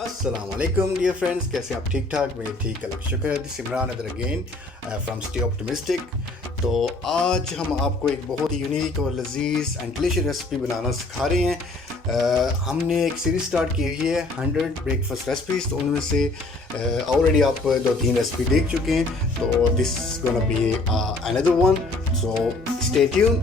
Assalamualaikum dear friends, कैसे आप ठीक ठाक? मैं ठीक अलग शुक्र। This Imran other again from StayOptimistic। तो आज हम आपको एक बहुत ही यूनिक और लजीज एंड डिलीशियस रेसिपी बनाना सिखा रहे हैं। हमने एक सीरीज स्टार्ट की हुई है 100 ब्रेकफास्ट रेसिपीज, तो उनमें से ऑलरेडी आप 2-3 रेसिपी देख चुके हैं, तो this gonna be another one, so stay tune.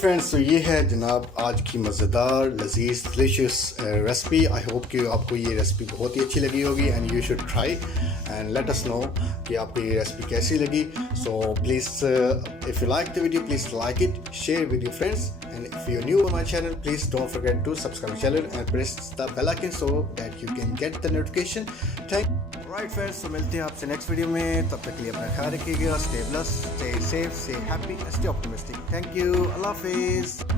Friends, तो ये है जनाब आज की मज़ेदार लजीज डिलीशियस रेसिपी। आई होप कि आपको ये रेसिपी बहुत ही अच्छी लगी होगी and you should try and let us know कि आपको ये रेसिपी कैसी लगी। So please if you like the video please like it, share with your friends, and if you're new on my channel please don't forget to subscribe my channel and press the bell icon so that you can get the notification. Right friends, तो मिलते हैं आपसे next video में। तब तक के लिए अपना ख्याल रखिएगा। Stay blessed, stay safe, stay happy and stay optimistic. Thank you. Allah Hafiz.